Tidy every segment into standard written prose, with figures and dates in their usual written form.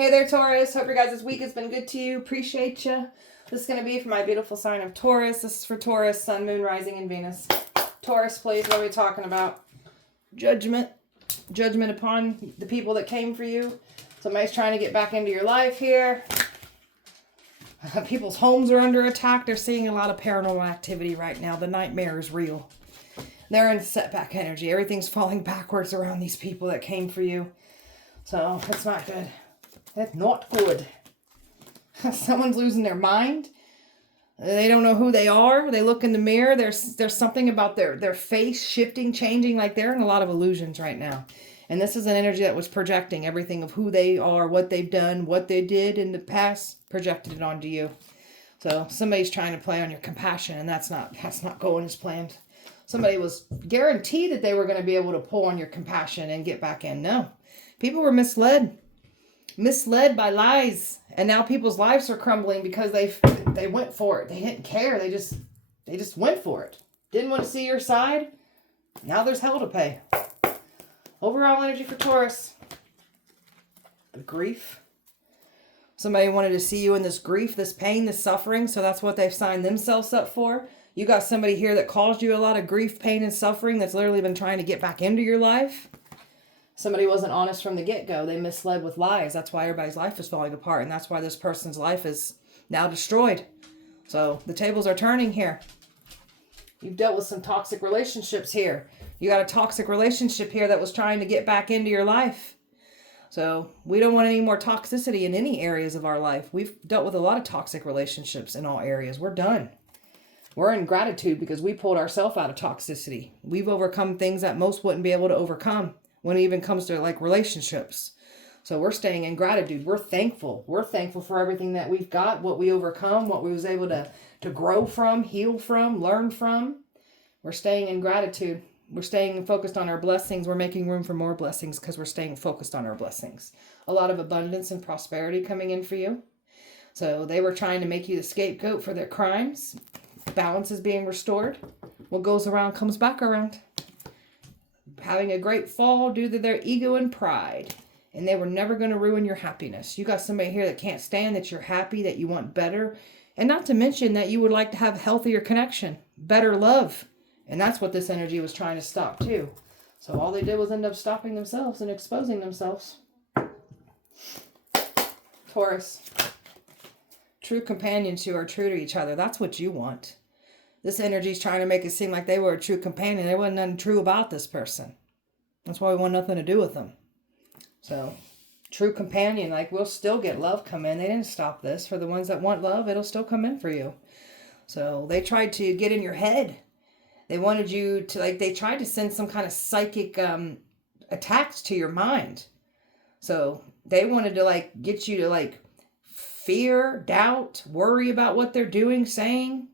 Hey there, Taurus. Hope your guys' week has been good to you. Appreciate you. This is going to be for my beautiful sign of Taurus. This is for Taurus, Sun, Moon, Rising, and Venus. Taurus, please, what are we talking about? Judgment. Judgment upon the people that came for you. Somebody's trying to get back into your life here. People's homes are under attack. They're seeing a lot of paranormal activity right now. The nightmare is real. They're in setback energy. Everything's falling backwards around these people that came for you. So, it's not good. That's not good. Someone's losing their mind. They don't know who they are. They look in the mirror. There's something about their face shifting, changing, like they're in a lot of illusions right now. And this is an energy that was projecting everything of who they are, what they've done, what they did in the past, projected it onto you. So somebody's trying to play on your compassion, and that's not going as planned. Somebody was guaranteed that they were going to be able to pull on your compassion and get back in. No. People were misled by lies, and now people's lives are crumbling because they went for it. They didn't care. They just went for it. Didn't want to see your side. Now there's hell to pay. Overall energy for Taurus. The grief. Somebody wanted to see you in this grief, this pain, this suffering, so that's what they've signed themselves up for. You got somebody here that caused you a lot of grief, pain, and suffering that's literally been trying to get back into your life. Somebody wasn't honest from the get-go. They misled with lies. That's why everybody's life is falling apart. And that's why this person's life is now destroyed. So the tables are turning here. You've dealt with some toxic relationships here. You got a toxic relationship here that was trying to get back into your life. So we don't want any more toxicity in any areas of our life. We've dealt with a lot of toxic relationships in all areas. We're done. We're in gratitude because we pulled ourselves out of toxicity. We've overcome things that most wouldn't be able to overcome when it even comes to like relationships. So we're staying in gratitude. We're thankful. We're thankful for everything that we've got, what we overcome, what we was able to grow from, heal from, learn from. We're staying in gratitude. We're staying focused on our blessings. We're making room for more blessings because we're staying focused on our blessings. A lot of abundance and prosperity coming in for you. So they were trying to make you the scapegoat for their crimes. Balance is being restored. What goes around comes back around. Having a great fall due to their ego and pride. And they were never going to ruin your happiness. You got somebody here that can't stand that you're happy, that you want better. And not to mention that you would like to have healthier connection, better love. And that's what this energy was trying to stop too. So all they did was end up stopping themselves and exposing themselves. Taurus. True companions who are true to each other. That's what you want. This energy is trying to make it seem like they were a true companion. There wasn't nothing true about this person. That's why we want nothing to do with them. So, true companion, like we'll still get love come in. They didn't stop this. For the ones that want love, it'll still come in for you. So, they tried to get in your head. They wanted you to, like, they tried to send some kind of psychic attacks to your mind. So, they wanted to, like, get you to, like, fear, doubt, worry about what they're doing, saying.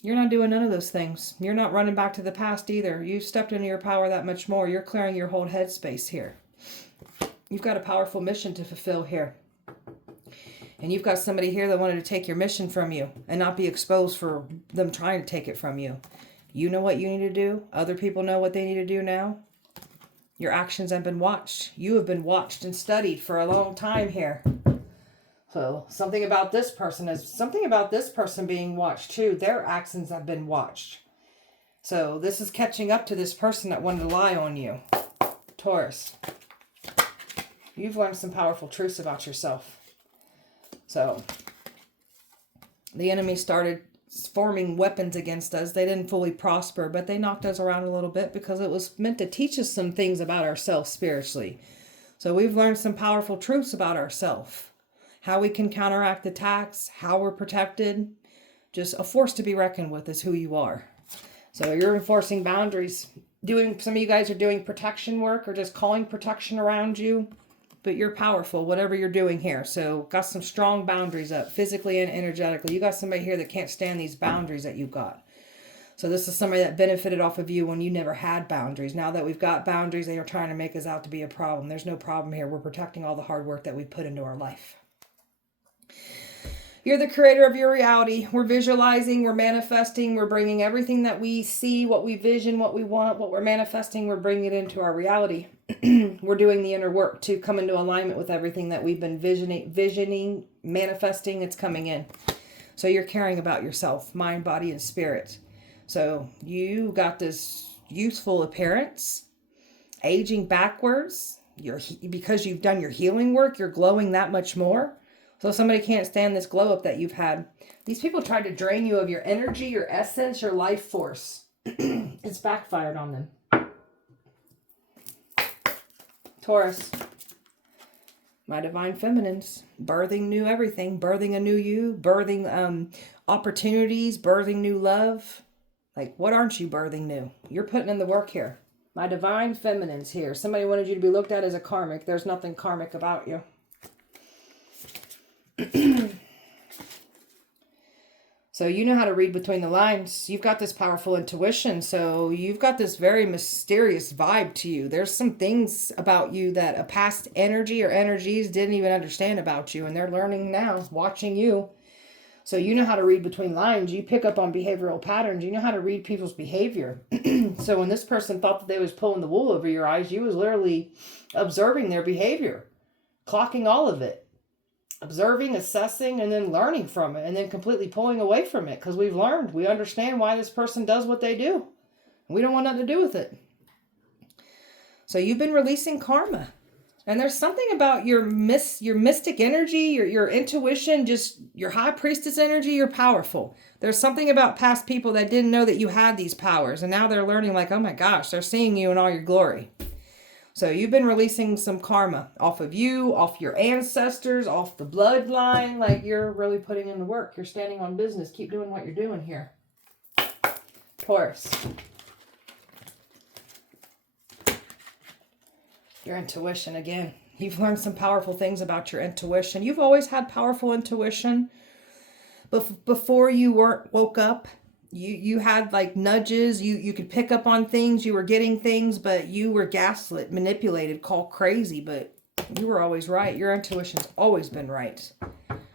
You're not doing none of those things. You're not running back to the past either. You've stepped into your power that much more. You're clearing your whole headspace here. You've got a powerful mission to fulfill here. And you've got somebody here that wanted to take your mission from you and not be exposed for them trying to take it from you. You know what you need to do. Other people know what they need to do now. Your actions have been watched. You have been watched and studied for a long time here. So something about this person being watched too. Their actions have been watched. So this is catching up to this person that wanted to lie on you. Taurus. You've learned some powerful truths about yourself. So the enemy started forming weapons against us. They didn't fully prosper, but they knocked us around a little bit because it was meant to teach us some things about ourselves spiritually. So we've learned some powerful truths about ourselves. How we can counteract attacks, how we're protected. Just a force to be reckoned with is who you are. So you're enforcing boundaries. Some of you guys are doing protection work or just calling protection around you. But you're powerful, whatever you're doing here. So got some strong boundaries up, physically and energetically. You got somebody here that can't stand these boundaries that you've got. So this is somebody that benefited off of you when you never had boundaries. Now that we've got boundaries, they are trying to make us out to be a problem. There's no problem here. We're protecting all the hard work that we put into our life. You're the creator of your reality. We're visualizing, we're manifesting, we're bringing everything that we see, what we vision, what we want, what we're manifesting, we're bringing it into our reality. We're doing the inner work to come into alignment with everything that we've been visioning, manifesting. It's coming in. So you're caring about yourself, mind, body, and spirit. So you got this youthful appearance, aging backwards. Because you've done your healing work, you're glowing that much more. So somebody can't stand this glow up that you've had. These people tried to drain you of your energy, your essence, your life force. It's backfired on them. Taurus. My divine feminines. Birthing new everything. Birthing a new you. Birthing opportunities. Birthing new love. Like, what aren't you birthing new? You're putting in the work here. My divine feminines here. Somebody wanted you to be looked at as a karmic. There's nothing karmic about you. So you know how to read between the lines. You've got this powerful intuition. So you've got this very mysterious vibe to you. There's some things about you that a past energy or energies didn't even understand about you. And they're learning now, watching you. So you know how to read between lines. You pick up on behavioral patterns. You know how to read people's behavior. So when this person thought that they was pulling the wool over your eyes, you was literally observing their behavior. Clocking all of it. Observing, assessing, and then learning from it, and then completely pulling away from it, because we've learned, we understand why this person does what they do. We don't want nothing to do with it. So you've been releasing karma, and there's something about your mystic energy, your intuition, just your high priestess energy. You're powerful. There's something about past people that didn't know that you had these powers, and now they're learning, like, oh my gosh, they're seeing you in all your glory. So you've been releasing some karma off of you, off your ancestors, off the bloodline. Like, you're really putting in the work. You're standing on business. Keep doing what you're doing here. Taurus. Your intuition again. You've learned some powerful things about your intuition. You've always had powerful intuition. But before you woke up, you had like nudges, you could pick up on things, you were getting things, but you were gaslit, manipulated, called crazy, but you were always right. Your intuition's always been right.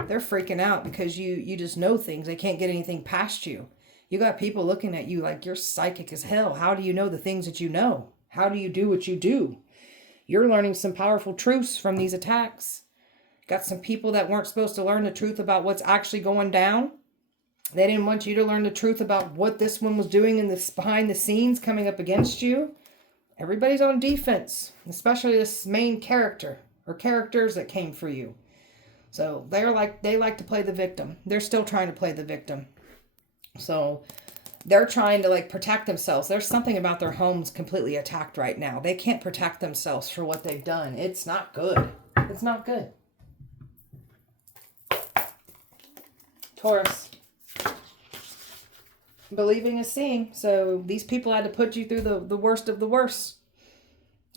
They're freaking out because you just know things. They can't get anything past you. You got people looking at you like you're psychic as hell. How do you know the things that you know? How do you do what you do? You're learning some powerful truths from these attacks. Got some people that weren't supposed to learn the truth about what's actually going down. They didn't want you to learn the truth about what this one was doing in this behind the scenes coming up against you. Everybody's on defense, especially this main character or characters that came for you. So they like to play the victim. They're still trying to play the victim. So they're trying to like protect themselves. There's something about their homes completely attacked right now. They can't protect themselves for what they've done. It's not good. It's not good. Taurus. Believing is seeing. So these people had to put you through the worst of the worst.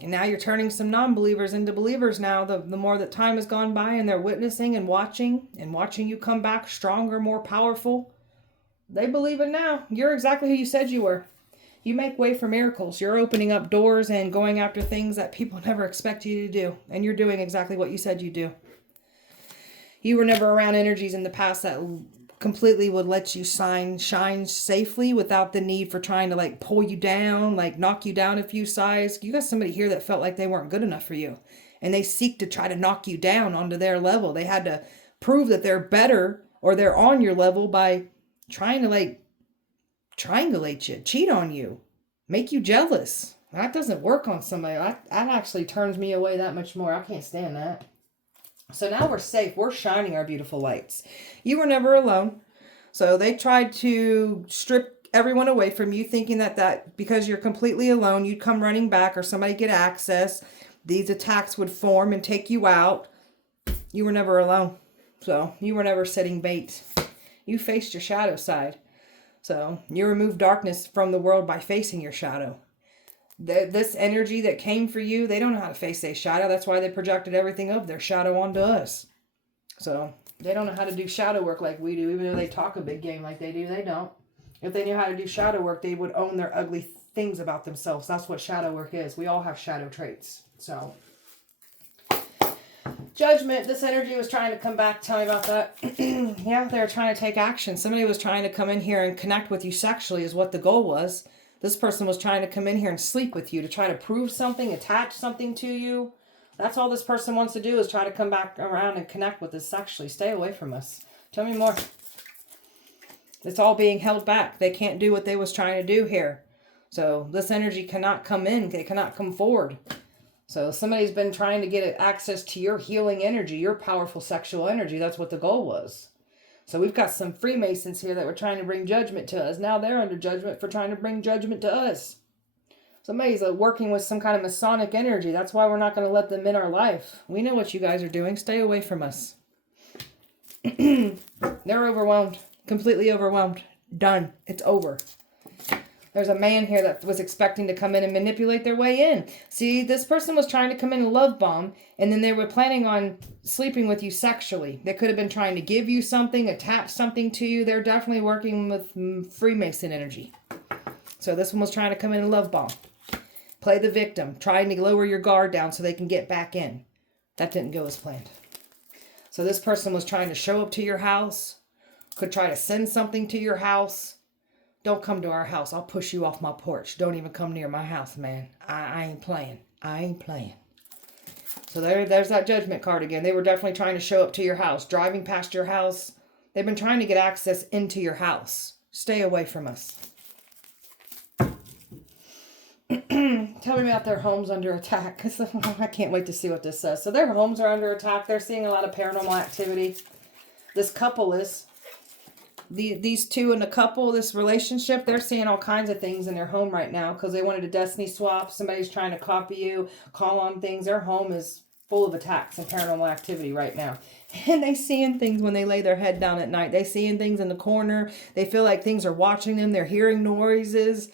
And now you're turning some non-believers into believers now. The more that time has gone by and they're witnessing and watching you come back stronger, more powerful. They believe it now. You're exactly who you said you were. You make way for miracles. You're opening up doors and going after things that people never expect you to do. And you're doing exactly what you said you do. You were never around energies in the past that completely would let you shine safely without the need for trying to like pull you down, like knock you down a few sizes. You got somebody here that felt like they weren't good enough for you. And they seek to try to knock you down onto their level. They had to prove that they're better or they're on your level by trying to like triangulate you, cheat on you, make you jealous. That doesn't work on somebody. That actually turns me away that much more. I can't stand that. So now we're safe. We're shining our beautiful lights. You were never alone. So they tried to strip everyone away from you, thinking that because you're completely alone, you'd come running back or somebody get access. These attacks would form and take you out. You were never alone. So you were never setting bait. You faced your shadow side. So you removed darkness from the world by facing your shadow. This energy that came for you, they don't know how to face their shadow. That's why they projected everything of their shadow onto us. So they don't know how to do shadow work like we do. Even though they talk a big game like they do, they don't. If they knew how to do shadow work, they would own their ugly things about themselves. That's what shadow work is. We all have shadow traits. So Judgment. This energy was trying to come back. Tell me about that. Yeah, they were trying to take action. Somebody was trying to come in here and connect with you sexually is what the goal was. This person was trying to come in here and sleep with you to try to prove something, attach something to you. That's all this person wants to do is try to come back around and connect with us sexually. Stay away from us. Tell me more. It's all being held back. They can't do what they was trying to do here. So this energy cannot come in. They cannot come forward. So somebody's been trying to get access to your healing energy, your powerful sexual energy. That's what the goal was. So we've got some Freemasons here that were trying to bring judgment to us. Now they're under judgment for trying to bring judgment to us. Somebody's working with some kind of Masonic energy. That's why we're not going to let them in our life. We know what you guys are doing. Stay away from us. They're overwhelmed. Completely overwhelmed. Done. It's over. There's a man here that was expecting to come in and manipulate their way in. See, this person was trying to come in and love bomb, and then they were planning on sleeping with you sexually. They could have been trying to give you something, attach something to you. They're definitely working with Freemason energy. So this one was trying to come in and love bomb. Play the victim, trying to lower your guard down so they can get back in. That didn't go as planned. So this person was trying to show up to your house, could try to send something to your house. Don't come to our house. I'll push you off my porch. Don't even come near my house, man. I ain't playing. I ain't playing. So there's that judgment card again. They were definitely trying to show up to your house, driving past your house. They've been trying to get access into your house. Stay away from us. Tell me about their homes under attack. Because I can't wait to see what this says. So their homes are under attack. They're seeing a lot of paranormal activity. This couple is. These two in a couple, this relationship, they're seeing all kinds of things in their home right now because they wanted a destiny swap. Somebody's trying to copy you, call on things. Their home is full of attacks and paranormal activity right now. And they seeing things when they lay their head down at night. They seeing things in the corner. They feel like things are watching them. They're hearing noises.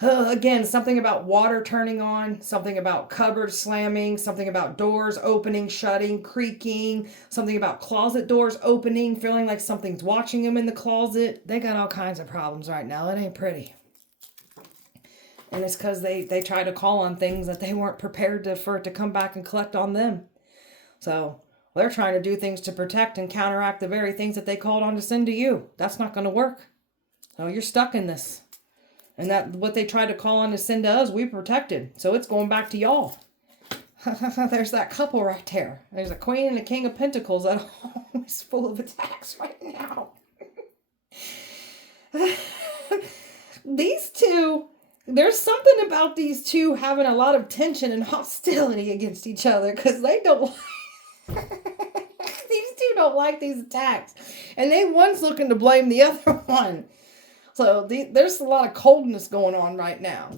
Again, something about water turning on, something about cupboards slamming, something about doors opening, shutting, creaking, something about closet doors opening, feeling like something's watching them in the closet. They got all kinds of problems right now. It ain't pretty. And it's because they try to call on things that they weren't prepared for it to come back and collect on them. So they're trying to do things to protect and counteract the very things that they called on to send to you. That's not going to work. So you're stuck in this. And that what they tried to call on to send to us, we protected. So it's going back to y'all. There's that couple right there. There's a queen and a king of pentacles that is full of attacks right now. These two, there's something about these two having a lot of tension and hostility against each other because they don't these two don't like these attacks. And one's looking to blame the other one. So there's a lot of coldness going on right now.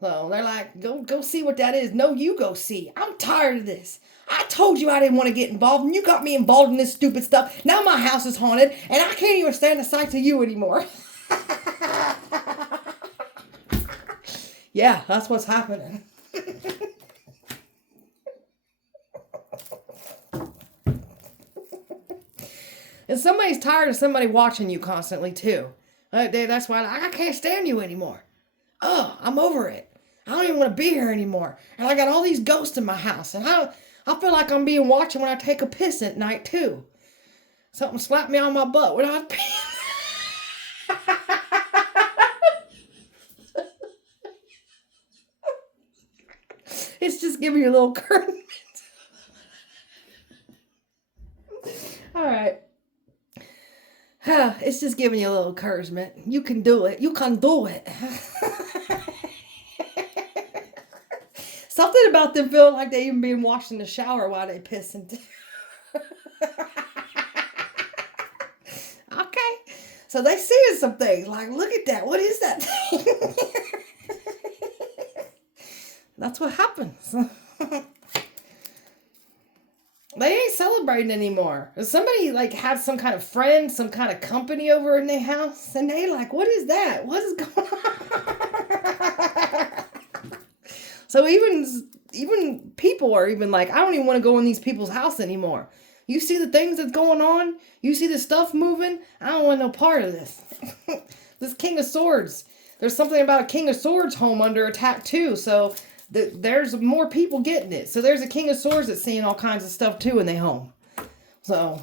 So they're like, go see what that is. No, you go see. I'm tired of this. I told you I didn't want to get involved, and you got me involved in this stupid stuff. Now my house is haunted, and I can't even stand the sight of you anymore. Yeah, that's what's happening. And somebody's tired of somebody watching you constantly, too. That's why I can't stand you anymore. Oh, I'm over it. I don't even want to be here anymore. And I got all these ghosts in my house. And I feel like I'm being watched when I take a piss at night, too. Something slapped me on my butt when I was peeing. It's just giving you a little encouragement. All right. It's just giving you a little encouragement. You can do it. You can do it. Something about them feeling like they even being washed in the shower while they pissing. Okay. So they seeing some things. Like, look at that. What is that thing? That's what happens. They ain't celebrating anymore. Somebody had some kind of friend, some kind of company over in their house, and they like, what is that? What is going on? So even people are even like, I don't even want to go in these people's house anymore. You see the things that's going on? You see the stuff moving? I don't want no part of this. This King of Swords. There's something about a King of Swords home under attack too. So there's more people getting it. So there's a King of Swords that's seeing all kinds of stuff too in their home. So,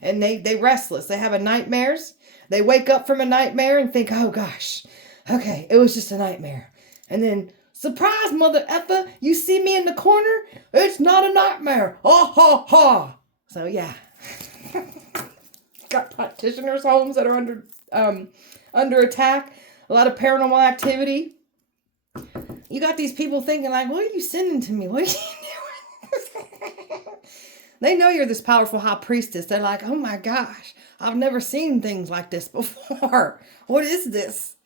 and they restless. They have nightmares. They wake up from a nightmare and think, oh gosh, okay, it was just a nightmare. And then, surprise, mother effer, you see me in the corner? It's not a nightmare. Ha ha ha. So yeah. Got practitioners' homes that are under attack. A lot of paranormal activity. You got these people thinking like, what are you sending to me? What are you doing? They know you're this powerful high priestess. They're like, oh my gosh, I've never seen things like this before. What is this?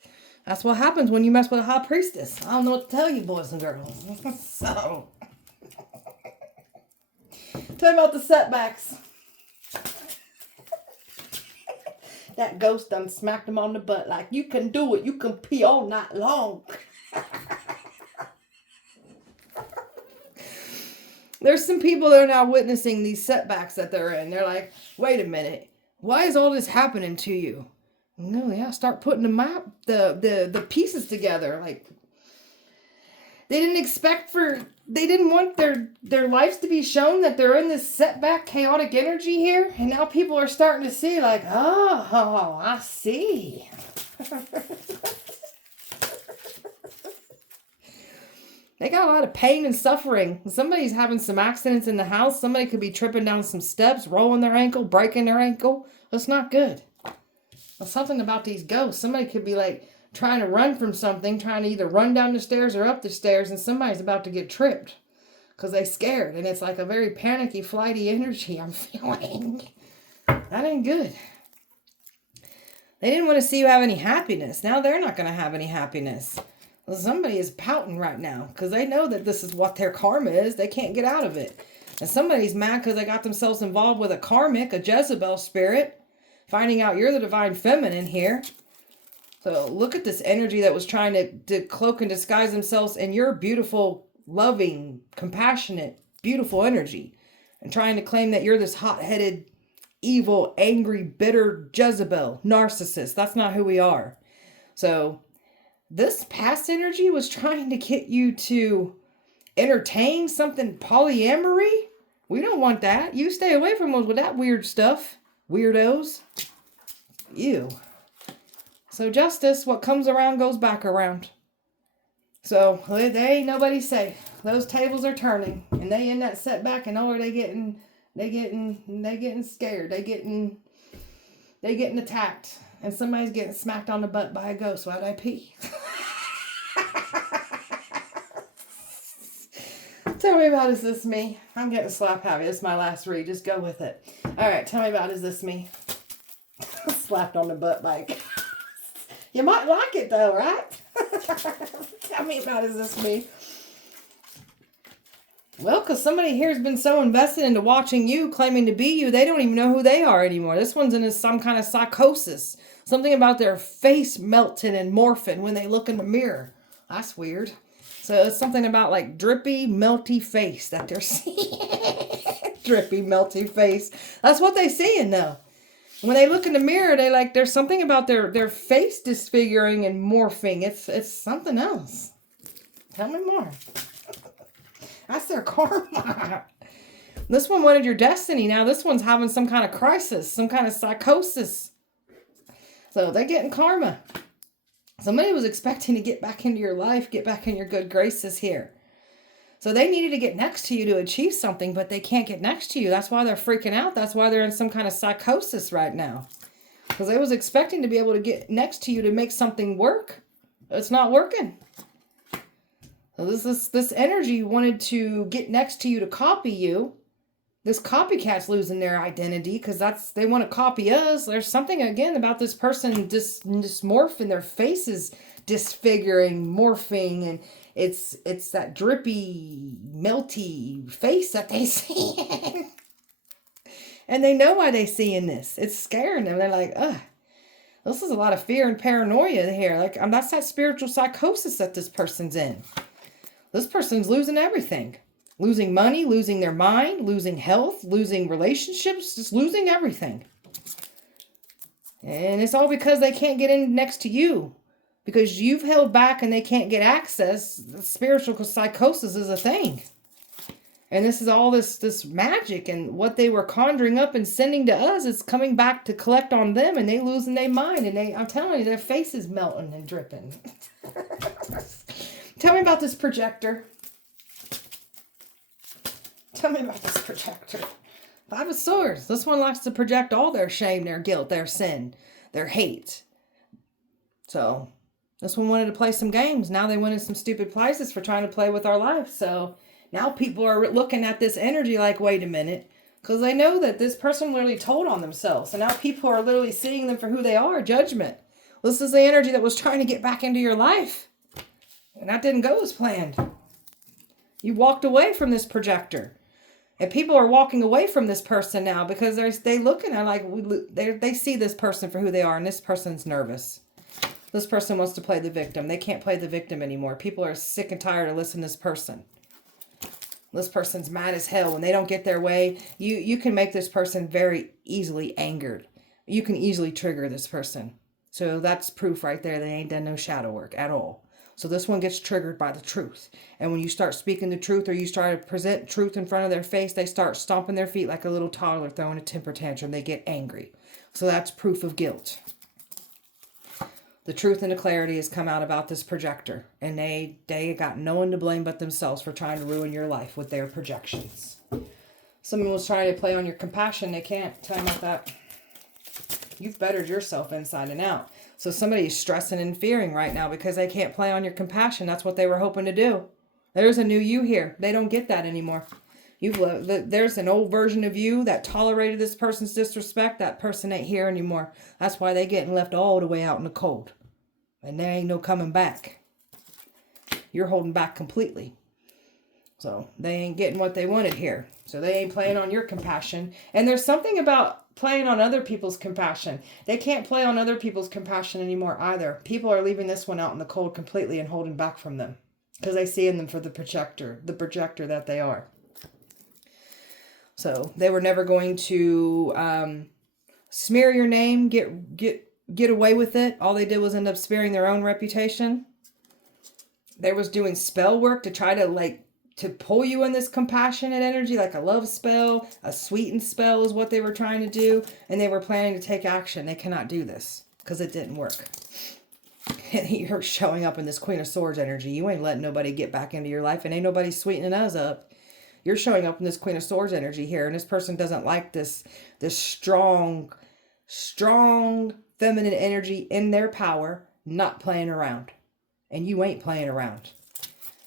That's what happens when you mess with a high priestess. I don't know what to tell you, boys and girls. So, tell me about the setbacks. That ghost done smacked him on the butt like, you can do it. You can pee all night long. There's some people that are now witnessing these setbacks that they're in. They're like, wait a minute. Why is all this happening to you? No, yeah, start putting the pieces together. Like, they didn't want their lives to be shown that they're in this setback, chaotic energy here. And now people are starting to see like, oh, I see. They got a lot of pain and suffering. Somebody's having some accidents in the house. Somebody could be tripping down some steps, rolling their ankle, breaking their ankle. That's not good. There's something about these ghosts. Somebody could be like trying to run from something, trying to either run down the stairs or up the stairs, and somebody's about to get tripped because they're scared. And it's like a very panicky, flighty energy I'm feeling. That ain't good. They didn't want to see you have any happiness. Now they're not going to have any happiness. Somebody is pouting right now because they know that this is what their karma is. They can't get out of it. And somebody's mad because they got themselves involved with a karmic, a Jezebel spirit, finding out you're the divine feminine here. So look at this energy that was trying to cloak and disguise themselves in your beautiful, loving, compassionate, beautiful energy. And trying to claim that you're this hot-headed, evil, angry, bitter Jezebel, narcissist. That's not who we are. So this past energy was trying to get you to entertain something polyamory. We don't want that. You stay away from us with that weird stuff. Weirdos. Ew. So justice, what comes around goes back around. So they ain't nobody safe. Those tables are turning, and they in that setback, and oh, they getting scared. They getting attacked, and somebody's getting smacked on the butt by a ghost. Why'd I pee? Tell me about, is this me? I'm getting slap happy. This is my last read. Just go with it. All right, tell me about, is this me? Slapped on the butt like. You might like it though, right? Tell me about, is this me? Well, because somebody here has been so invested into watching you, claiming to be you, they don't even know who they are anymore. This one's in some kind of psychosis. Something about their face melting and morphing when they look in the mirror. That's weird. So it's something about like drippy, melty face that they're seeing. Drippy, melty face. That's what they're seeing though. When they look in the mirror, they like, there's something about their face disfiguring and morphing. It's something else. Tell me more. That's their karma. This one wanted your destiny. Now this one's having some kind of crisis, some kind of psychosis. So they're getting karma. Somebody was expecting to get back into your life, get back in your good graces here. So they needed to get next to you to achieve something, but they can't get next to you. That's why they're freaking out. That's why they're in some kind of psychosis right now. Because they was expecting to be able to get next to you to make something work. It's not working. So this energy wanted to get next to you to copy you. This copycat's losing their identity because they want to copy us. There's something, again, about this person dysmorphing. Their face is disfiguring, morphing, and it's that drippy, melty face that they see. And they know why they seeing this. It's scaring them. They're like, ugh. This is a lot of fear and paranoia here. Like, that's that spiritual psychosis that this person's in. This person's losing everything. Losing money, losing their mind, losing health, losing relationships, just losing everything. And it's all because they can't get in next to you. Because you've held back and they can't get access. Spiritual psychosis is a thing. And this is all this magic, and what they were conjuring up and sending to us is coming back to collect on them, and they losing their mind, and I'm telling you, their face is melting and dripping. Tell me about this projector. Tell me about this projector. Five of Swords. This one likes to project all their shame, their guilt, their sin, their hate. So this one wanted to play some games. Now they went in some stupid places for trying to play with our life. So now people are looking at this energy like, wait a minute. Because they know that this person literally told on themselves. And now people are literally seeing them for who they are. Judgment. This is the energy that was trying to get back into your life. And that didn't go as planned. You walked away from this projector. And people are walking away from this person now because they looking at like, they see this person for who they are. And this person's nervous. This person wants to play the victim. They can't play the victim anymore. People are sick and tired of listening to this person. This person's mad as hell. When they don't get their way, you can make this person very easily angered. You can easily trigger this person. So that's proof right there. They ain't done no shadow work at all. So this one gets triggered by the truth. And when you start speaking the truth, or you start to present truth in front of their face, they start stomping their feet like a little toddler throwing a temper tantrum. They get angry. So that's proof of guilt. The truth and the clarity has come out about this projector. And they got no one to blame but themselves for trying to ruin your life with their projections. Someone was trying to play on your compassion. They can't. Tell me about that. You've bettered yourself inside and out. So somebody's stressing and fearing right now because they can't play on your compassion. That's what they were hoping to do. There's a new you here. They don't get that anymore. There's an old version of you that tolerated this person's disrespect. That person ain't here anymore. That's why they getting left all the way out in the cold. And there ain't no coming back. You're holding back completely. So they ain't getting what they wanted here. So they ain't playing on your compassion. And there's something about playing on other people's compassion. They can't play on other people's compassion anymore either. People are leaving this one out in the cold completely and holding back from them. Because they see in them for the projector that they are. So they were never going to smear your name, get away with it. All they did was end up smearing their own reputation. They was doing spell work to try to pull you in this compassionate energy, like a love spell, a sweetened spell is what they were trying to do. And they were planning to take action. They cannot do this because it didn't work. And you're showing up in this Queen of Swords energy. You ain't letting nobody get back into your life, and ain't nobody sweetening us up. You're showing up in this Queen of Swords energy here, and this person doesn't like this strong feminine energy in their power, not playing around. And you ain't playing around.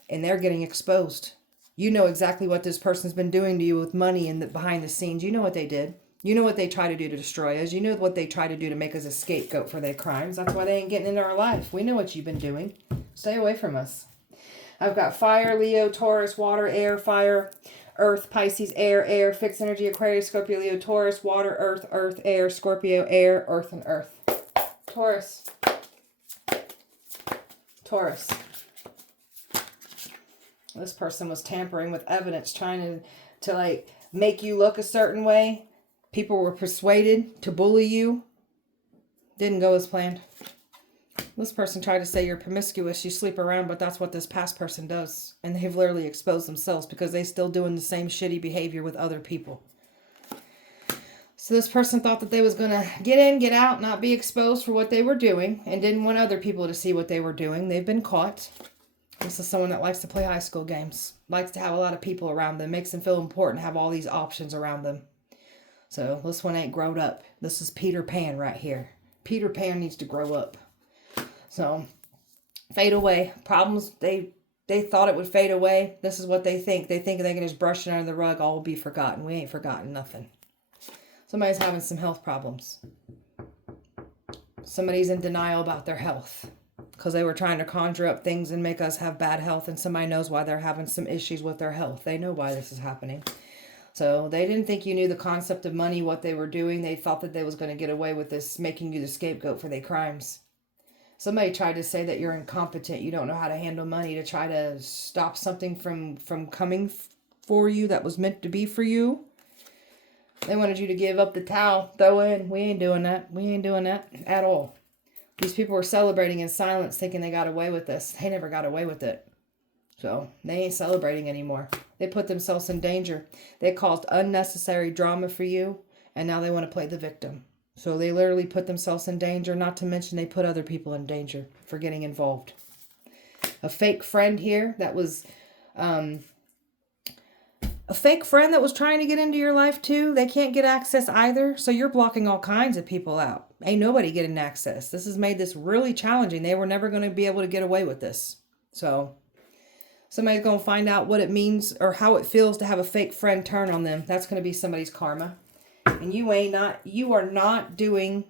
And they're getting exposed. You know exactly what this person's been doing to you with money and behind the scenes. You know what they did. You know what they try to do to destroy us. You know what they try to do to make us a scapegoat for their crimes. That's why they ain't getting into our life. We know what you've been doing. Stay away from us. I've got fire, Leo, Taurus, water, air, fire, earth, Pisces, air, fixed energy, Aquarius, Scorpio, Leo, Taurus, water, earth, air, Scorpio, air, earth, and earth. Taurus. This person was tampering with evidence, trying to make you look a certain way. People were persuaded to bully you. Didn't go as planned. This person tried to say you're promiscuous, you sleep around, but that's what this past person does. And they've literally exposed themselves because they're still doing the same shitty behavior with other people. So this person thought that they was going to get in, get out, not be exposed for what they were doing, and didn't want other people to see what they were doing. They've been caught. This is someone that likes to play high school games, likes to have a lot of people around them, makes them feel important, have all these options around them. So this one ain't grown up. This is Peter Pan right here. Peter Pan needs to grow up. So, fade away. Problems, they thought it would fade away. This is what they think. They think they can just brush it under the rug. All will be forgotten. We ain't forgotten nothing. Somebody's having some health problems. Somebody's in denial about their health. Because they were trying to conjure up things and make us have bad health. And somebody knows why they're having some issues with their health. They know why this is happening. So they didn't think you knew the concept of money, what they were doing. They thought that they was going to get away with this, making you the scapegoat for their crimes. Somebody tried to say that you're incompetent. You don't know how to handle money, to try to stop something from coming for you that was meant to be for you. They wanted you to give up the towel, throw in. We ain't doing that. We ain't doing that at all. These people were celebrating in silence, thinking they got away with this. They never got away with it. So they ain't celebrating anymore. They put themselves in danger. They caused unnecessary drama for you, and now they want to play the victim. So they literally put themselves in danger, not to mention they put other people in danger for getting involved. A fake friend here that was... a fake friend that was trying to get into your life too. They can't get access either. So you're blocking all kinds of people out. Ain't nobody getting access. This has made this really challenging. They were never going to be able to get away with this. So somebody's going to find out what it means or how it feels to have a fake friend turn on them. That's going to be somebody's karma. And you are not doing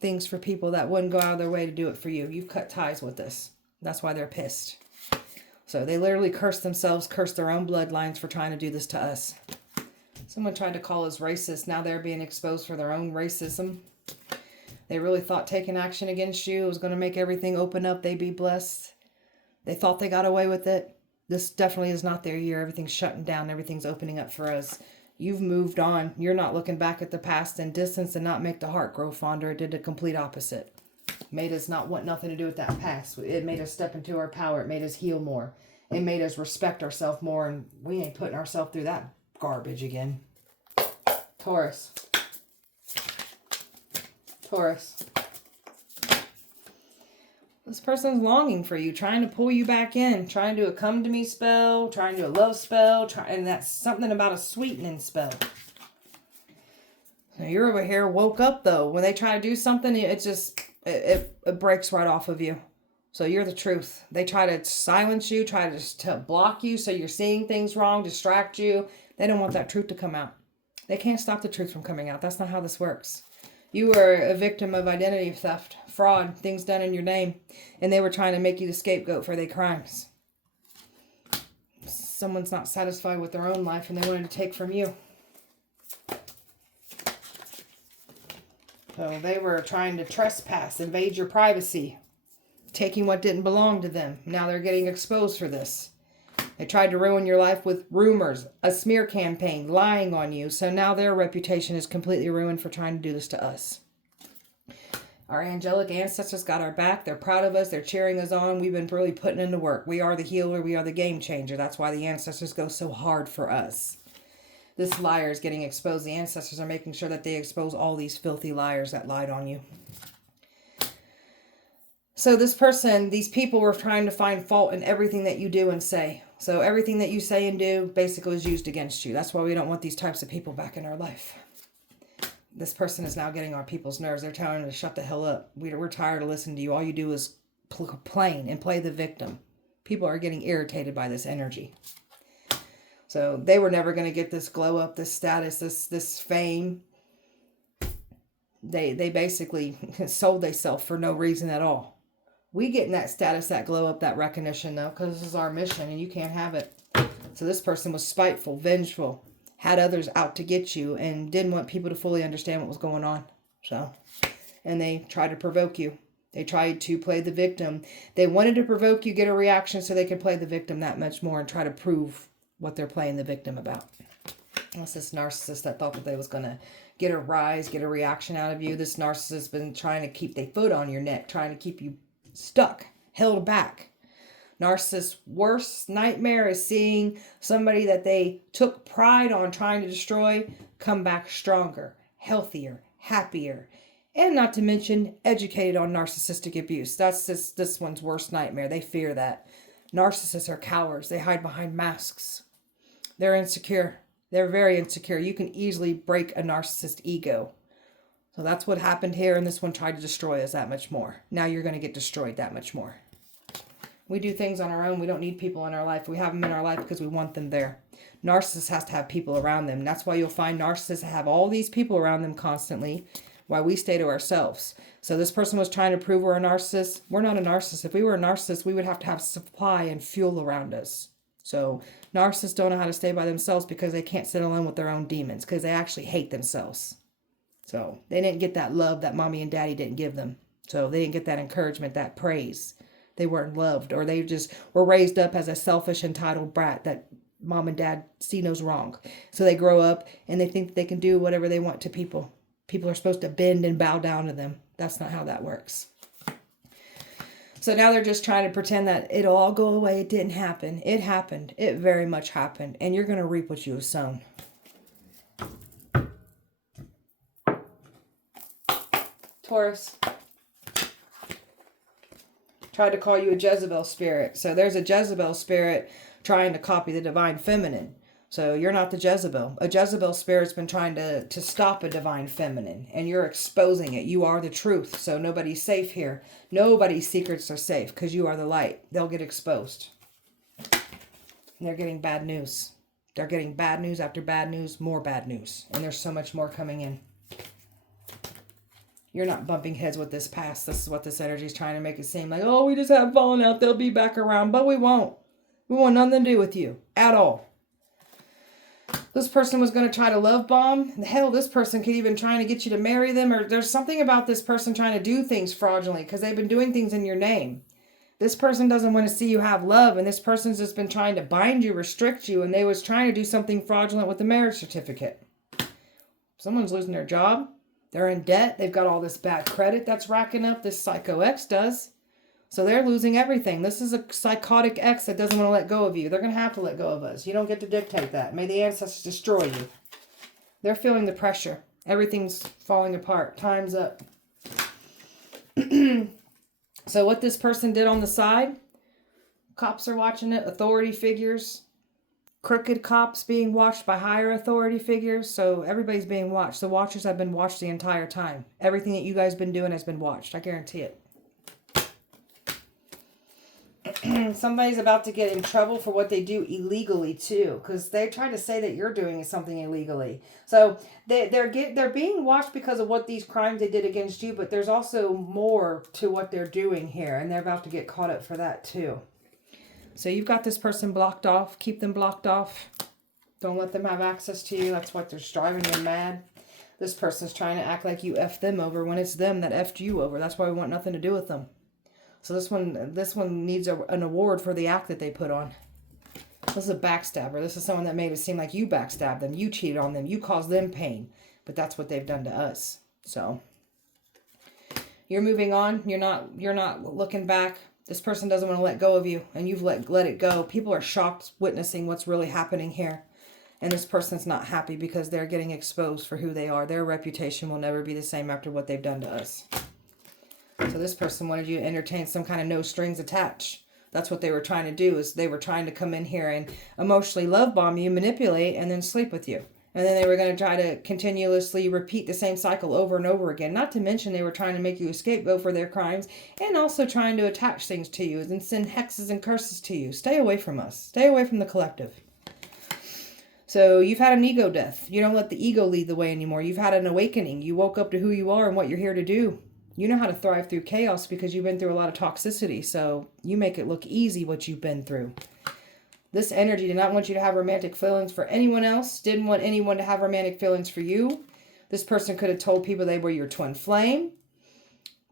things for people that wouldn't go out of their way to do it for you. You've cut ties with this. That's why they're pissed. So they literally cursed themselves, cursed their own bloodlines for trying to do this to us. Someone tried to call us racist. Now they're being exposed for their own racism. They really thought taking action against you was going to make everything open up. They'd be blessed. They thought they got away with it. This definitely is not their year. Everything's shutting down. Everything's opening up for us. You've moved on. You're not looking back at the past, and distance did not make the heart grow fonder. It did the complete opposite. Made us not want nothing to do with that past. It made us step into our power. It made us heal more. It made us respect ourselves more, and we ain't putting ourselves through that garbage again. Taurus. Taurus. This person's longing for you, trying to pull you back in, trying to do a come to me spell, trying to do a love spell, and that's something about a sweetening spell. So you're over here, woke up though. When they try to do something, it breaks right off of you. So you're the truth. They try to silence you, try to block you so you're seeing things wrong, distract you. They don't want that truth to come out. They can't stop the truth from coming out. That's not how this works. You were a victim of identity theft, fraud, things done in your name, and they were trying to make you the scapegoat for their crimes. Someone's not satisfied with their own life and they wanted to take from you. So they were trying to trespass, invade your privacy, taking what didn't belong to them. Now they're getting exposed for this. They tried to ruin your life with rumors, a smear campaign, lying on you. So now their reputation is completely ruined for trying to do this to us. Our angelic ancestors got our back. They're proud of us. They're cheering us on. We've been really putting in the work. We are the healer. We are the game changer. That's why the ancestors go so hard for us. This liar is getting exposed. The ancestors are making sure that they expose all these filthy liars that lied on you. So this person, these people were trying to find fault in everything that you do and say. So everything that you say and do basically is used against you. That's why we don't want these types of people back in our life. This person is now getting on people's nerves. They're telling them to shut the hell up. We're tired of listening to you. All you do is complain and play the victim. People are getting irritated by this energy. So they were never going to get this glow up, this status, this fame. They basically sold themselves for no reason at all. We getting that status, that glow up, that recognition though, because this is our mission and you can't have it. So this person was spiteful, vengeful, had others out to get you and didn't want people to fully understand what was going on. So, and they tried to provoke you. They tried to play the victim. They wanted to provoke you, get a reaction so they could play the victim that much more and try to prove what they're playing the victim about. That's this narcissist that thought that they was going to get a rise, get a reaction out of you. This narcissist has been trying to keep their foot on your neck, trying to keep you stuck, held back. Narcissist's worst nightmare is seeing somebody that they took pride on trying to destroy come back stronger, healthier, happier, and not to mention educated on narcissistic abuse. That's this one's worst nightmare. They fear that. Narcissists are cowards. They hide behind masks. They're insecure. They're very insecure. You can easily break a narcissist ego. So that's what happened here, and this one tried to destroy us that much more. Now you're going to get destroyed that much more. We do things on our own. We don't need people in our life. We have them in our life because we want them there. Narcissists has to have people around them. That's why you'll find narcissists have all these people around them constantly while we stay to ourselves. So this person was trying to prove we're a narcissist. We're not a narcissist. If we were a narcissist, we would have to have supply and fuel around us. So narcissists don't know how to stay by themselves because they can't sit alone with their own demons because they actually hate themselves. So they didn't get that love that mommy and daddy didn't give them. So they didn't get that encouragement, that praise. They weren't loved, or they just were raised up as a selfish, entitled brat that mom and dad see knows wrong. So they grow up and they think that they can do whatever they want to people. People are supposed to bend and bow down to them. That's not how that works. So now they're just trying to pretend that it'll all go away. It didn't happen. It happened. It very much happened. And you're going to reap what you have sown. Taurus. Tried to call you a Jezebel spirit. So there's a Jezebel spirit trying to copy the divine feminine. So you're not the Jezebel. A Jezebel spirit's been trying to stop a divine feminine. And you're exposing it. You are the truth. So nobody's safe here. Nobody's secrets are safe because you are the light. They'll get exposed. And they're getting bad news. They're getting bad news after bad news, more bad news. And there's so much more coming in. You're not bumping heads with this past. This is what this energy is trying to make it seem like, oh, we just have fallen out. They'll be back around. But we won't. We want nothing to do with you at all. This person was going to try to love bomb. Hell, this person could even trying to get you to marry them. Or there's something about this person trying to do things fraudulently because they've been doing things in your name. This person doesn't want to see you have love. And this person's just been trying to bind you, restrict you. And they was trying to do something fraudulent with the marriage certificate. Someone's losing their job. They're in debt. They've got all this bad credit that's racking up. This psycho ex does. So they're losing everything. This is a psychotic ex that doesn't want to let go of you. They're going to have to let go of us. You don't get to dictate that. May the ancestors destroy you. They're feeling the pressure. Everything's falling apart. Time's up. So what this person did on the side, cops are watching it, authority figures, crooked cops being watched by higher authority figures. So everybody's being watched. The watchers have been watched the entire time. Everything that you guys been doing has been watched. I guarantee it. Somebody's about to get in trouble for what they do illegally too, because they try to say that you're doing something illegally. So they're being watched because of what these crimes they did against you, but there's also more to what they're doing here, and they're about to get caught up for that too. So you've got this person blocked off. Keep them blocked off. Don't let them have access to you. That's what they're driving you mad. This person's trying to act like you effed them over when it's them that effed you over. That's why we want nothing to do with them. So this one needs an award for the act that they put on. This is a backstabber. This is someone that made it seem like you backstabbed them. You cheated on them. You caused them pain. But that's what they've done to us. So you're moving on. You're not looking back. This person doesn't want to let go of you, and you've let it go. People are shocked witnessing what's really happening here. And this person's not happy because they're getting exposed for who they are. Their reputation will never be the same after what they've done to us. So this person wanted you to entertain some kind of no strings attached. That's what they were trying to do, is they were trying to come in here and emotionally love bomb you, manipulate, and then sleep with you. And then they were going to try to continuously repeat the same cycle over and over again. Not to mention they were trying to make you a scapegoat for their crimes, and also trying to attach things to you and send hexes and curses to you. Stay away from us. Stay away from the collective. So you've had an ego death. You don't let the ego lead the way anymore. You've had an awakening. You woke up to who you are and what you're here to do. You know how to thrive through chaos because you've been through a lot of toxicity. So you make it look easy what you've been through. This energy did not want you to have romantic feelings for anyone else. Didn't want anyone to have romantic feelings for you. This person could have told people they were your twin flame.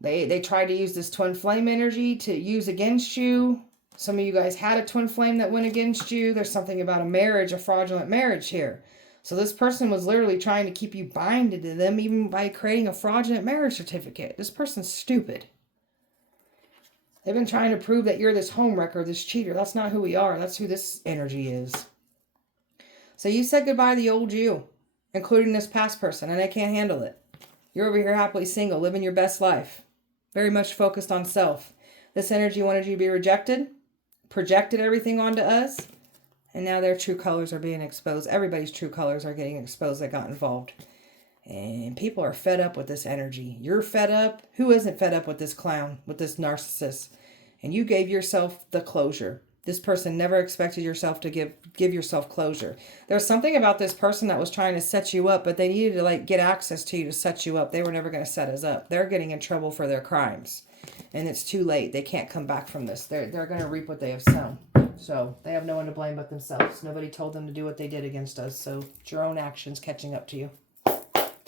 They tried to use this twin flame energy to use against you. Some of you guys had a twin flame that went against you. There's something about a marriage, a fraudulent marriage here. So this person was literally trying to keep you binded to them, even by creating a fraudulent marriage certificate. This person's stupid. They've been trying to prove that you're this homewrecker, this cheater. That's not who we are. That's who this energy is. So you said goodbye to the old you, including this past person, and they can't handle it. You're over here happily single, living your best life. Very much focused on self. This energy wanted you to be rejected, projected everything onto us. And now their true colors are being exposed. Everybody's true colors are getting exposed that got involved. And people are fed up with this energy. You're fed up. Who isn't fed up with this clown, with this narcissist? And you gave yourself the closure. This person never expected yourself to give yourself closure. There's something about this person that was trying to set you up, but they needed to get access to you to set you up. They were never going to set us up. They're getting in trouble for their crimes. And it's too late. They can't come back from this. They're going to reap what they have sown. So they have no one to blame but themselves. Nobody told them to do what they did against us. So it's your own actions catching up to you.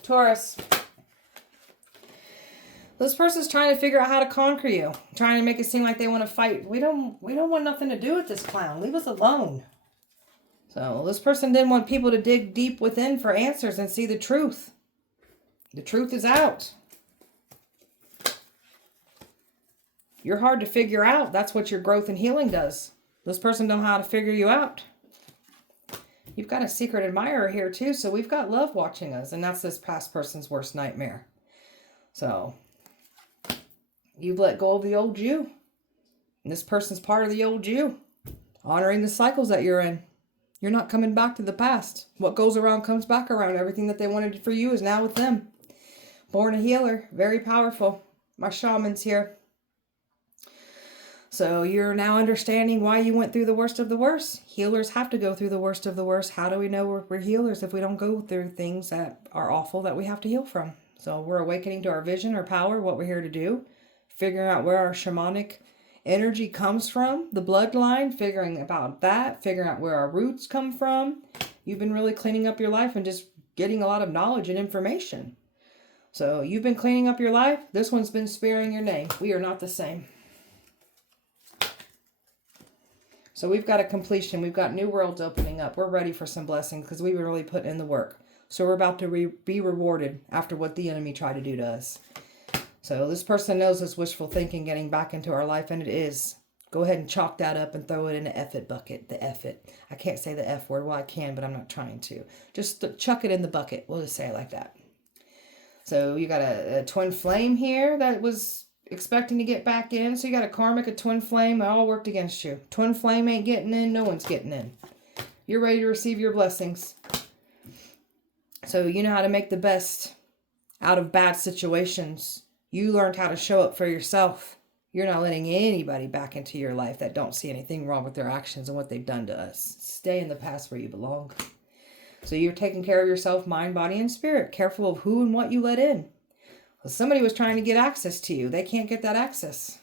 Taurus. This person's trying to figure out how to conquer you. Trying to make it seem like they want to fight. We don't want nothing to do with this clown. Leave us alone. So this person didn't want people to dig deep within for answers and see the truth. The truth is out. You're hard to figure out. That's what your growth and healing does. This person don't know how to figure you out. You've got a secret admirer here too, so we've got love watching us, and that's this past person's worst nightmare. So, you've let go of the old you. And this person's part of the old you. Honoring the cycles that you're in. You're not coming back to the past. What goes around comes back around. Everything that they wanted for you is now with them. Born a healer. Very powerful. My shaman's here. So you're now understanding why you went through the worst of the worst. Healers have to go through the worst of the worst. How do we know we're healers if we don't go through things that are awful that we have to heal from? So we're awakening to our vision, our power, what we're here to do. Figuring out where our shamanic energy comes from, the bloodline, figuring about that, figuring out where our roots come from. You've been really cleaning up your life and just getting a lot of knowledge and information. So you've been cleaning up your life. This one's been sparing your name. We are not the same. So we've got a completion. We've got new worlds opening up. We're ready for some blessings because we've really put in the work. So we're about to be rewarded after what the enemy tried to do to us. So this person knows this wishful thinking getting back into our life, and it is. Go ahead and chalk that up and throw it in the F it bucket. The F it. I can't say the F word. Well, I can, but I'm not trying to. Just chuck it in the bucket. We'll just say it like that. So you got a twin flame here that was expecting to get back in. So you got a karmic, a twin flame. They all worked against you. Twin flame ain't getting in. No one's getting in. You're ready to receive your blessings. So you know how to make the best out of bad situations. You learned how to show up for yourself. You're not letting anybody back into your life that don't see anything wrong with their actions and what they've done to us. Stay in the past where you belong. So you're taking care of yourself, mind, body, and spirit. Careful of who and what you let in. Well, somebody was trying to get access to you. They can't get that access.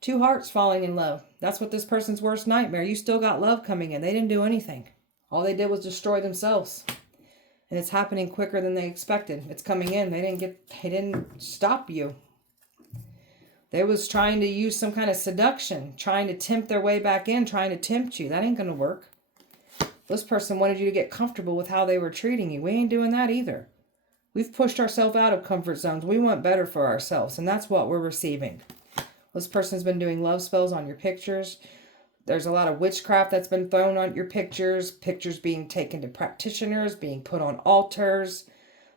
Two hearts falling in love. That's what this person's worst nightmare. You still got love coming in. They didn't do anything. All they did was destroy themselves. And it's happening quicker than they expected. It's coming in. They didn't stop you. They was trying to use some kind of seduction, trying to tempt their way back in, trying to tempt you. That ain't going to work. This person wanted you to get comfortable with how they were treating you. We ain't doing that either. We've pushed ourselves out of comfort zones. We want better for ourselves, and that's what we're receiving. This person's been doing love spells on your pictures. There's a lot of witchcraft that's been thrown on your pictures. Pictures being taken to practitioners, being put on altars.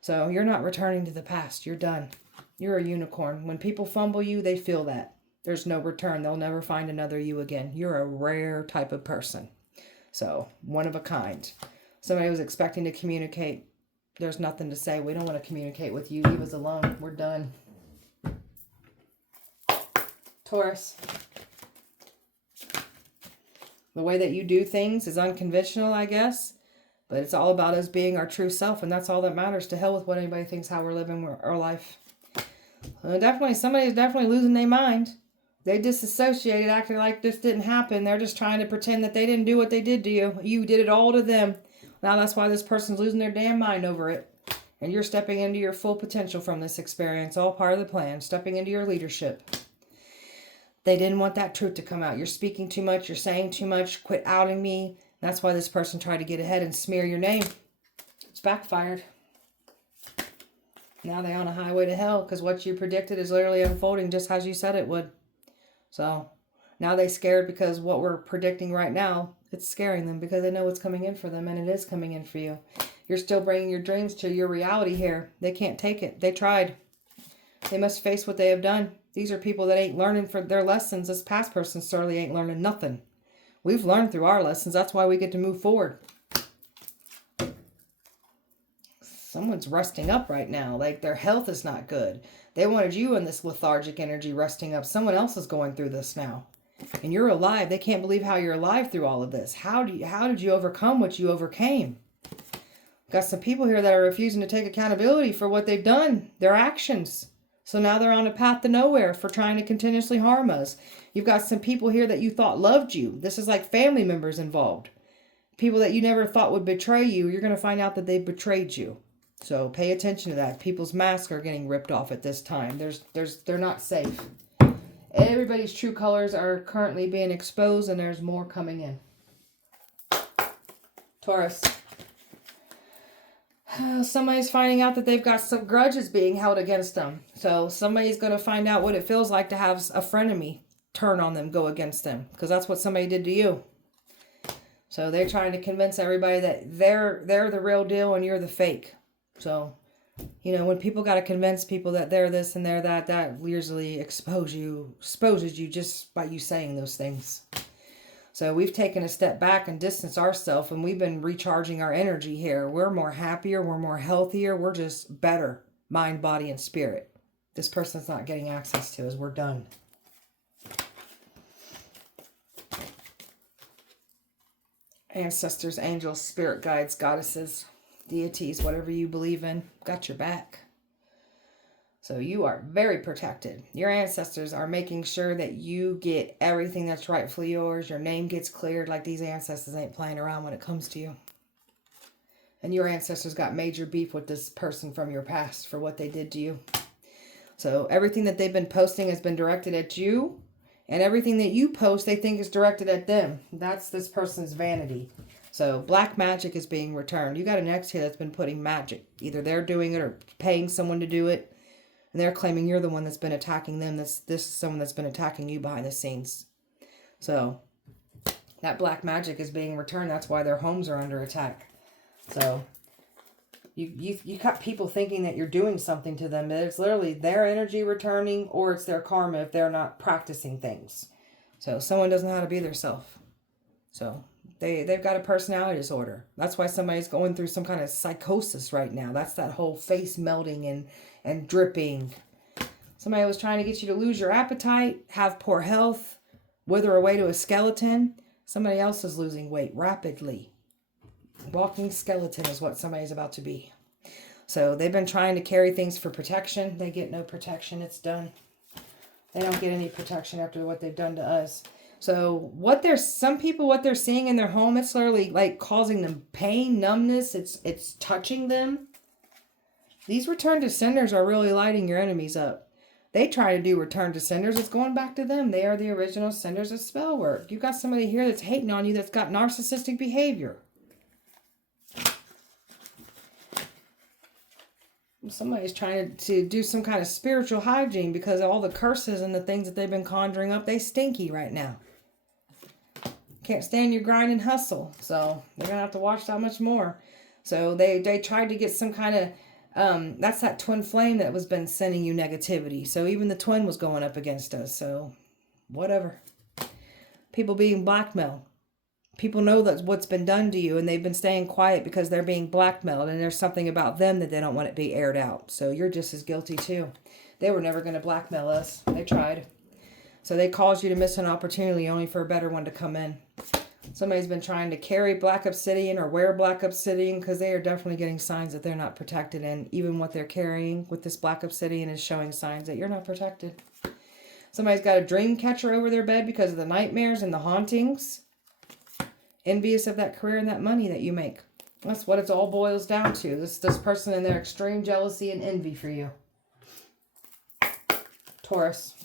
So you're not returning to the past. You're done. You're a unicorn. When people fumble you, they feel that. There's no return. They'll never find another you again. You're a rare type of person. So, one of a kind. Somebody was expecting to communicate. There's nothing to say. We don't want to communicate with you. Leave us alone. We're done. Taurus. The way that you do things is unconventional, I guess. But it's all about us being our true self. And that's all that matters. To hell with what anybody thinks how we're living our life. Somebody's definitely losing their mind. They disassociated, acting like this didn't happen. They're just trying to pretend that they didn't do what they did to you. You did it all to them. Now that's why this person's losing their damn mind over it. And you're stepping into your full potential from this experience. All part of the plan. Stepping into your leadership. They didn't want that truth to come out. You're speaking too much. You're saying too much. Quit outing me. That's why this person tried to get ahead and smear your name. It's backfired. Now they're on a highway to hell because what you predicted is literally unfolding just as you said it would. So now they're scared because what we're predicting right now, it's scaring them because they know what's coming in for them, and it is coming in for you. You're still bringing your dreams to your reality here. They can't take it. They tried. They must face what they have done. These are people that ain't learning for their lessons. This past person certainly ain't learning nothing. We've learned through our lessons. That's why we get to move forward. Someone's resting up right now. Like their health is not good. They wanted you in this lethargic energy resting up. Someone else is going through this now. And you're alive. They can't believe how you're alive through all of this. How did you overcome what you overcame? Got some people here that are refusing to take accountability for what they've done. Their actions. So now they're on a path to nowhere for trying to continuously harm us. You've got some people here that you thought loved you. This is like family members involved. People that you never thought would betray you. You're going to find out that they betrayed you. So pay attention to that. People's masks are getting ripped off at this time. They're not safe. Everybody's true colors are currently being exposed, and there's more coming in. Taurus. Somebody's finding out that they've got some grudges being held against them. So somebody's going to find out what it feels like to have a frenemy turn on them, go against them. Because that's what somebody did to you. So they're trying to convince everybody that they're the real deal and you're the fake. So, you know, when people got to convince people that they're this and they're that, that usually exposes you just by you saying those things. So we've taken a step back and distanced ourselves, and we've been recharging our energy here. We're more happier. We're more healthier. We're just better, mind, body, and spirit. This person's not getting access to us. We're done. Ancestors, angels, spirit guides, goddesses, deities, whatever you believe in, got your back. So you are very protected. Your ancestors are making sure that you get everything that's rightfully yours. Your name gets cleared. Like, these ancestors ain't playing around when it comes to you. And your ancestors got major beef with this person from your past for what they did to you. So everything that they've been posting has been directed at you. And everything that you post, they think is directed at them. That's this person's vanity. So black magic is being returned. You got an ex here that's been putting magic. Either they're doing it or paying someone to do it. And they're claiming you're the one that's been attacking them. This is someone that's been attacking you behind the scenes. So that black magic is being returned. That's why their homes are under attack. So you got people thinking that you're doing something to them. It's literally their energy returning, or it's their karma if they're not practicing things. So someone doesn't know how to be their self. So they've got a personality disorder. That's why somebody's going through some kind of psychosis right now. That's that whole face melting and dripping. Somebody was trying to get you to lose your appetite, have poor health, wither away to a skeleton. Somebody else is losing weight rapidly. Walking skeleton is what somebody's about to be. So they've been trying to carry things for protection. They get no protection. It's done. They don't get any protection after what they've done to us. So some people, what they're seeing in their home, it's literally like causing them pain, numbness. It's touching them. These return to senders are really lighting your enemies up. They try to do return to senders. It's going back to them. They are the original senders of spell work. You got somebody here that's hating on you that's got narcissistic behavior. Somebody's trying to do some kind of spiritual hygiene because of all the curses and the things that they've been conjuring up. They stinky right now. Can't stand your grind and hustle. So they're going to have to watch that much more. So they tried to get some kind of, that's that twin flame that was been sending you negativity. So even the twin was going up against us. So whatever. People being blackmailed. People know that's what's been done to you, and they've been staying quiet because they're being blackmailed, and there's something about them that they don't want it to be aired out. So you're just as guilty too. They were never going to blackmail us. They tried. So they caused you to miss an opportunity only for a better one to come in. Somebody's been trying to carry black obsidian or wear black obsidian because they are definitely getting signs that they're not protected. And even what they're carrying with this black obsidian is showing signs that you're not protected. Somebody's got a dream catcher over their bed because of the nightmares and the hauntings. Envious of that career and that money that you make. That's what it all boils down to. This person and their extreme jealousy and envy for you. Taurus.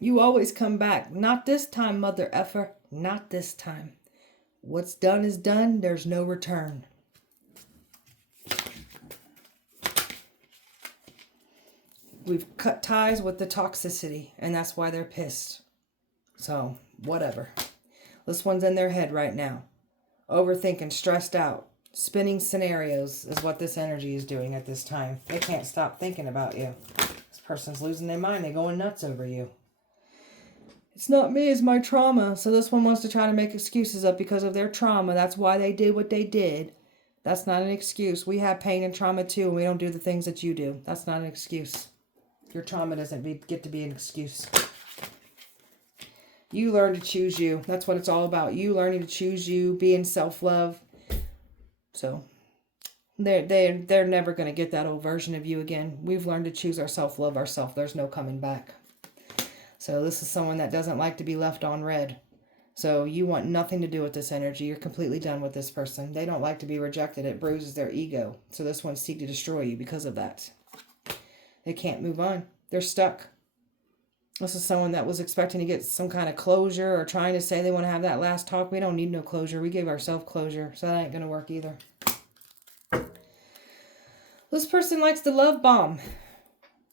You always come back. Not this time, mother effer. Not this time. What's done is done. There's no return. We've cut ties with the toxicity, and that's why they're pissed. So, whatever. This one's in their head right now. Overthinking, stressed out. Spinning scenarios is what this energy is doing at this time. They can't stop thinking about you. This person's losing their mind. They're going nuts over you. It's not me, it's my trauma. So this one wants to try to make excuses up because of their trauma. That's why they did what they did. That's not an excuse. We have pain and trauma too, and we don't do the things that you do. That's not an excuse. Your trauma doesn't get to be an excuse. You learn to choose you. That's what it's all about. You learning to choose you, being self-love. So they're never going to get that old version of you again. We've learned to choose our self-love ourselves. There's no coming back. So this is someone that doesn't like to be left on red. So you want nothing to do with this energy. You're completely done with this person. They don't like to be rejected. It bruises their ego. So this one seeks to destroy you because of that. They can't move on. They're stuck. This is someone that was expecting to get some kind of closure or trying to say they want to have that last talk. We don't need no closure. We give ourselves closure. So that ain't going to work either. This person likes to love bomb.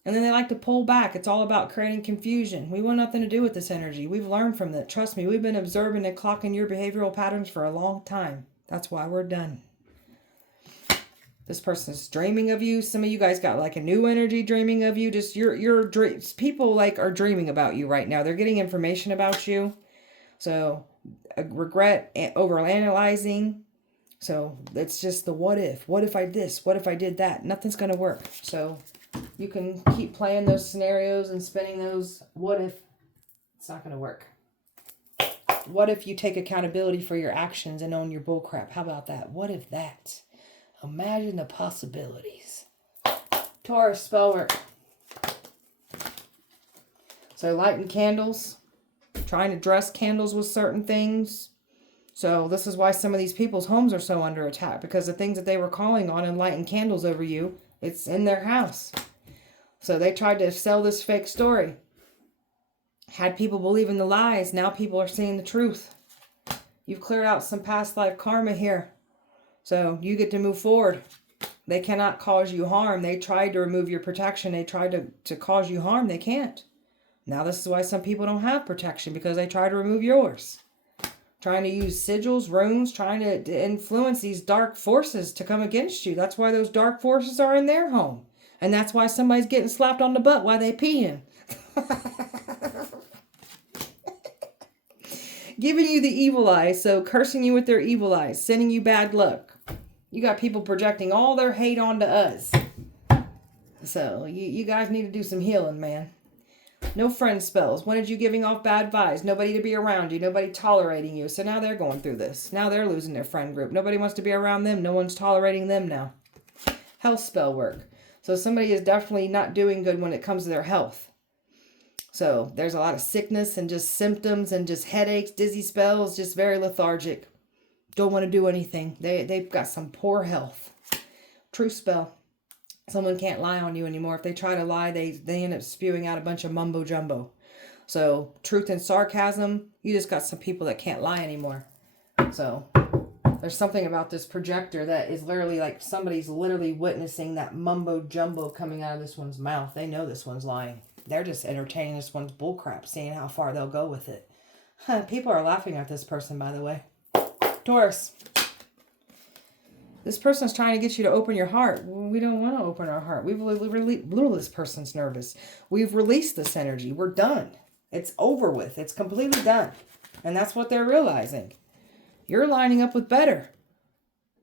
And then they like to pull back. It's all about creating confusion. We want nothing to do with this energy. We've learned from that. Trust me, we've been observing and clocking your behavioral patterns for a long time. That's why we're done. This person's dreaming of you. Some of you guys got like a new energy dreaming of you. Just your dreams. People like are dreaming about you right now. They're getting information about you. So regret, overanalyzing. So it's just the what if. What if I this? What if I did that? Nothing's going to work. So you can keep playing those scenarios and spinning those what if. It's not going to work. What if you take accountability for your actions and own your bullcrap? How about that? What if that? Imagine the possibilities. Taurus spell work. So lighting candles. Trying to dress candles with certain things. So this is why some of these people's homes are so under attack. Because the things that they were calling on and lighting candles over you, it's in their house. So they tried to sell this fake story. Had people believe in the lies. Now people are seeing the truth. You've cleared out some past life karma here. So you get to move forward. They cannot cause you harm. They tried to remove your protection. They tried to cause you harm. They can't. Now this is why some people don't have protection. Because they try to remove yours. Trying to use sigils, runes, trying to influence these dark forces to come against you. That's why those dark forces are in their home. And that's why somebody's getting slapped on the butt while they peeing. Giving you the evil eyes. So cursing you with their evil eyes. Sending you bad luck. You got people projecting all their hate onto us. So you guys need to do some healing, man. No friend spells. When did you giving off bad vibes? Nobody to be around you. Nobody tolerating you. So now they're going through this. Now they're losing their friend group. Nobody wants to be around them. No one's tolerating them now. Health spell work. So somebody is definitely not doing good when it comes to their health. So there's a lot of sickness and just symptoms and just headaches, dizzy spells, just very lethargic. Don't want to do anything. They've got some poor health. Truth spell. Someone can't lie on you anymore. If they try to lie, they end up spewing out a bunch of mumbo jumbo. So truth and sarcasm, you just got some people that can't lie anymore. So there's something about this projector that is literally like somebody's literally witnessing that mumbo jumbo coming out of this one's mouth. They know this one's lying. They're just entertaining this one's bullcrap, seeing how far they'll go with it. People are laughing at this person, by the way. Taurus. This person's trying to get you to open your heart. We don't want to open our heart. This person's nervous. We've released this energy. We're done. It's over with. It's completely done. And that's what they're realizing. You're lining up with better.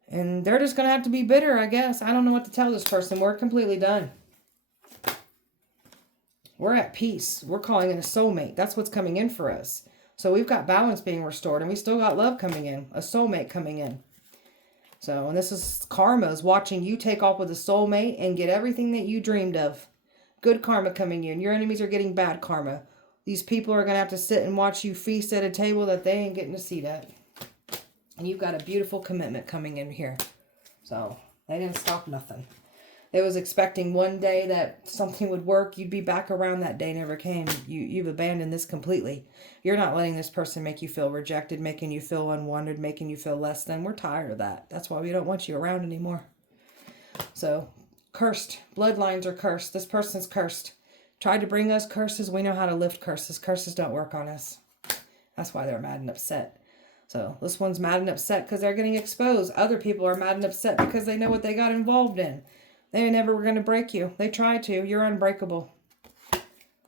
And they're just going to have to be bitter, I guess. I don't know what to tell this person. We're completely done. We're at peace. We're calling it a soulmate. That's what's coming in for us. So we've got balance being restored. And we still got love coming in. A soulmate coming in. So, and this is karma is watching you take off with a soulmate and get everything that you dreamed of. Good karma coming in. Your enemies are getting bad karma. These people are going to have to sit and watch you feast at a table that they ain't getting to seat at. And you've got a beautiful commitment coming in here. So, they didn't stop nothing. They was expecting one day that something would work. You'd be back around. That day never came. You've abandoned this completely. You're not letting this person make you feel rejected, making you feel unwanted, making you feel less than. We're tired of that. That's why we don't want you around anymore. So, cursed. Bloodlines are cursed. This person's cursed. Tried to bring us curses. We know how to lift curses. Curses don't work on us. That's why they're mad and upset. So, this one's mad and upset because they're getting exposed. Other people are mad and upset because they know what they got involved in. They never were going to break you. They tried to. You're unbreakable.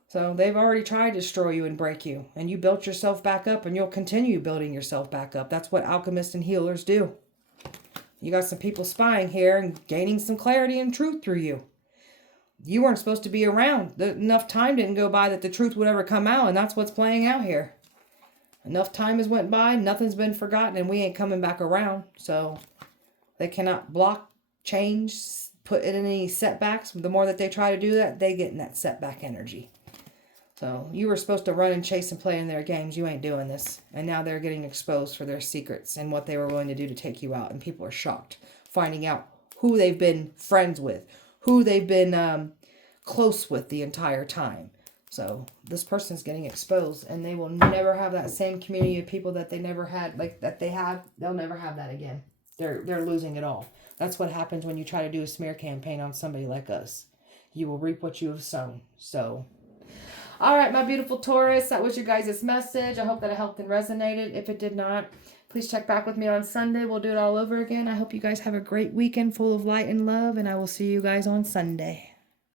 So they've already tried to destroy you and break you. And you built yourself back up and you'll continue building yourself back up. That's what alchemists and healers do. You got some people spying here and gaining some clarity and truth through you. You weren't supposed to be around. Enough time didn't go by that the truth would ever come out. And that's what's playing out here. Enough time has went by. Nothing's been forgotten. And we ain't coming back around. So they cannot block, change, put in any setbacks. The more that they try to do that, they get in that setback energy. So you were supposed to run and chase and play in their games. You ain't doing this. And now they're getting exposed for their secrets and what they were willing to do to take you out. And people are shocked finding out who they've been friends with, who they've been close with the entire time. So this person's getting exposed and they will never have that same community of people that they never had, like that they had. They'll never have that again. They're losing it all. That's what happens when you try to do a smear campaign on somebody like us. You will reap what you have sown. So, all right, my beautiful Taurus, that was your guys' message. I hope that it helped and resonated. If it did not, please check back with me on Sunday. We'll do it all over again. I hope you guys have a great weekend full of light and love, and I will see you guys on Sunday.